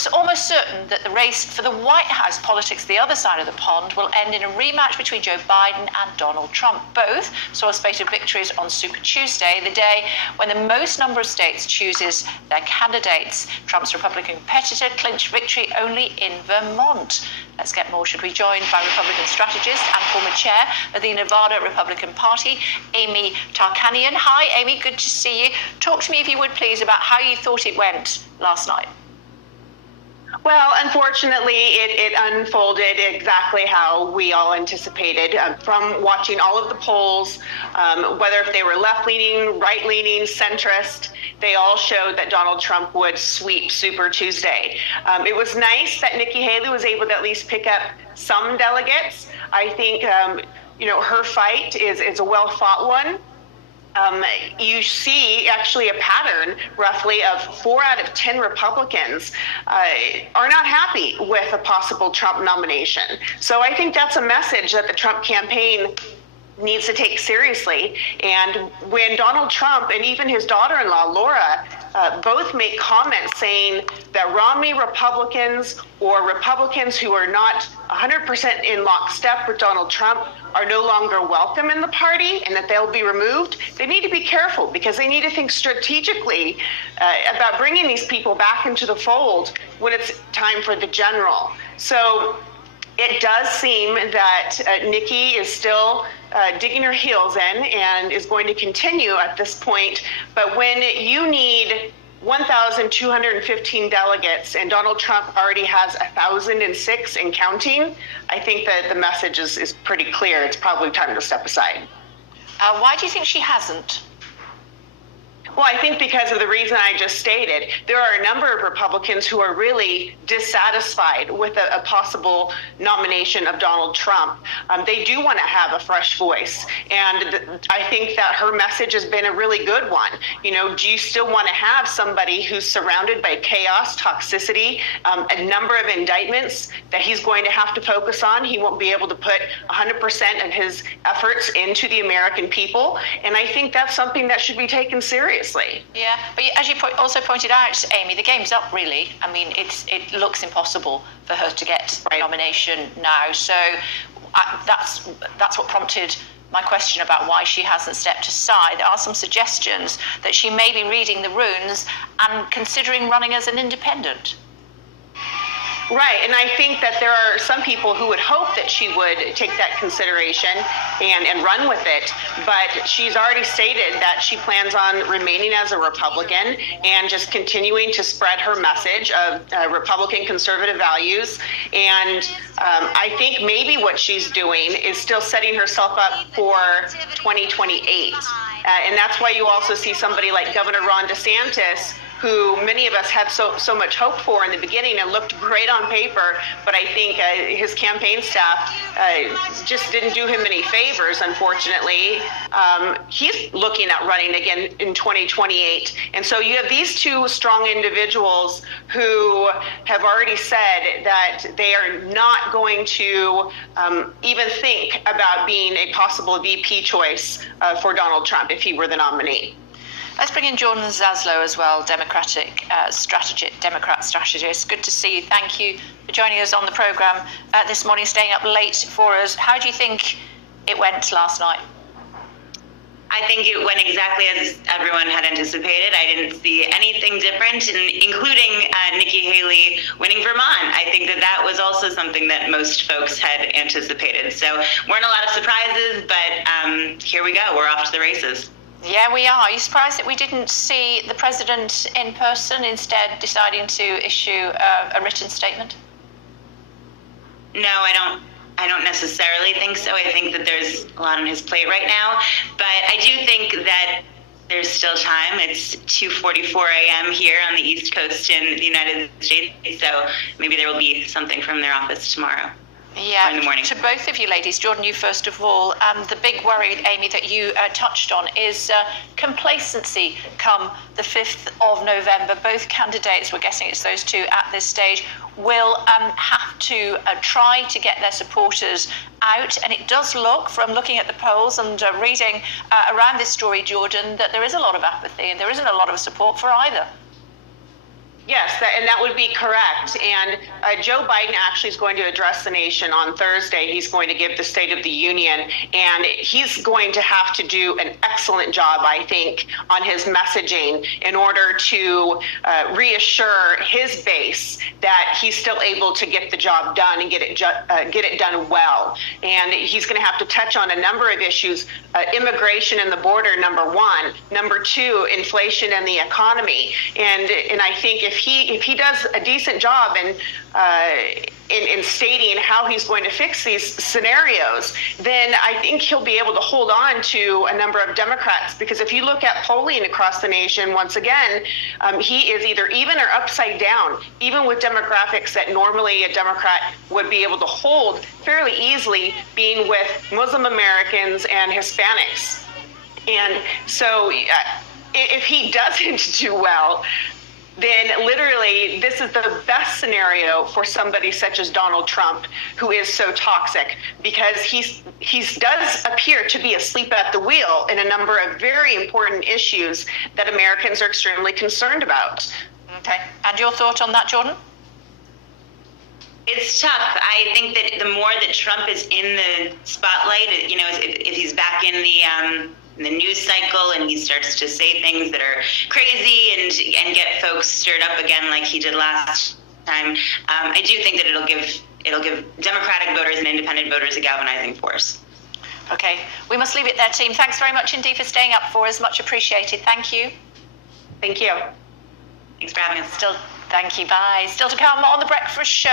looks almost certain that the race for the White House politics, the other side of the pond, will end in a rematch between Joe Biden and Donald Trump. Both saw spate of victories on Super Tuesday, the day when the most number of states chooses their candidates. Trump's Republican competitor clinched victory only in Vermont. Let's get more. Should we join by Republican strategist and former chair of the Nevada Republican Party, Amy Tarkanian. Hi, Amy. Good to see you. Talk to me, if you would, please, about how you thought it went last night. Well, unfortunately, it unfolded exactly how we all anticipated. From watching all of the polls, whether if they were left-leaning, right-leaning, centrist, they all showed that Donald Trump would sweep Super Tuesday. It was nice that Nikki Haley was able to at least pick up some delegates. I think, her fight is a well-fought one. You see actually a pattern roughly of 4 out of 10 Republicans are not happy with a possible Trump nomination. So I think that's a message that the Trump campaign needs to take seriously. And when Donald Trump and even his daughter-in-law, Laura, both make comments saying that Romney Republicans or Republicans who are not 100% in lockstep with Donald Trump are no longer welcome in the party and that they'll be removed, they need to be careful because they need to think strategically about bringing these people back into the fold when it's time for the general. So it does seem that Nikki is still digging her heels in and is going to continue at this point. But when you need 1,215 delegates and Donald Trump already has 1,006 and counting, I think that the message is pretty clear. It's probably time to step aside. Why do you think she hasn't? Well, I think because of the reason I just stated, there are a number of Republicans who are really dissatisfied with a possible nomination of Donald Trump. They do want to have a fresh voice. And I think that her message has been a really good one. Do you still want to have somebody who's surrounded by chaos, toxicity, a number of indictments that he's going to have to focus on? He won't be able to put 100% of his efforts into the American people. And I think that's something that should be taken seriously. Yeah, but as you also pointed out, Amy, the game's up, really. I mean, it looks impossible for her to get a nomination now. So that's what prompted my question about why she hasn't stepped aside. There are some suggestions that she may be reading the runes and considering running as an independent. Right, and I think that there are some people who would hope that she would take that consideration and run with it, but she's already stated that she plans on remaining as a Republican and just continuing to spread her message of Republican conservative values. And I think maybe what she's doing is still setting herself up for 2028. And that's why you also see somebody like Governor Ron DeSantis, who many of us had so much hope for in the beginning and looked great on paper, but I think his campaign staff just didn't do him any favors, unfortunately. He's looking at running again in 2028. And so you have these two strong individuals who have already said that they are not going to even think about being a possible VP choice for Donald Trump if he were the nominee. Let's bring in Jordan Zaslow as well, Democrat strategist. Good to see you. Thank you for joining us on the program this morning, staying up late for us. How do you think it went last night? I think it went exactly as everyone had anticipated. I didn't see anything different, including Nikki Haley winning Vermont. I think that was also something that most folks had anticipated. So weren't a lot of surprises, but here we go. We're off to the races. Yeah, we are. Are you surprised that we didn't see the president in person, instead deciding to issue a written statement? No, I don't necessarily think so. I think that there's a lot on his plate right now, but I do think that there's still time. It's 2:44 a.m. here on the East Coast in the United States, so maybe there will be something from their office tomorrow. Yeah, in the morning. To both of you ladies, Jordan, you first of all, the big worry, Amy, that you touched on is complacency come the 5th of November. Both candidates, we're guessing it's those two at this stage, will have to try to get their supporters out. And it does look, from looking at the polls and reading around this story, Jordan, that there is a lot of apathy and there isn't a lot of support for either. Yes, and that would be correct. And Joe Biden actually is going to address the nation on Thursday. He's going to give the State of the Union, and he's going to have to do an excellent job, I think, on his messaging in order to reassure his base that he's still able to get the job done and get it done well. And he's going to have to touch on a number of issues: immigration and the border, number one; number two, inflation and the economy. And I think if he does a decent job in stating how he's going to fix these scenarios, then I think he'll be able to hold on to a number of Democrats. Because if you look at polling across the nation, once again, he is either even or upside down, even with demographics that normally a Democrat would be able to hold fairly easily, being with Muslim Americans and Hispanics. And so if he doesn't do well, then literally this is the best scenario for somebody such as Donald Trump, who is so toxic, because he does appear to be asleep at the wheel in a number of very important issues that Americans are extremely concerned about. Okay. And your thought on that, Jordan? It's tough. I think that the more that Trump is in the spotlight, you know, if he's back in the news cycle and he starts to say things that are crazy and get folks stirred up again like he did last time, I do think that it'll give Democratic voters and independent voters a galvanizing force. Okay, we must leave it there, team. Thanks very much indeed for staying up for us. Much appreciated. Thank you. Thank you. Thanks for having us. Thank you. Bye. Still to come on The Breakfast Show.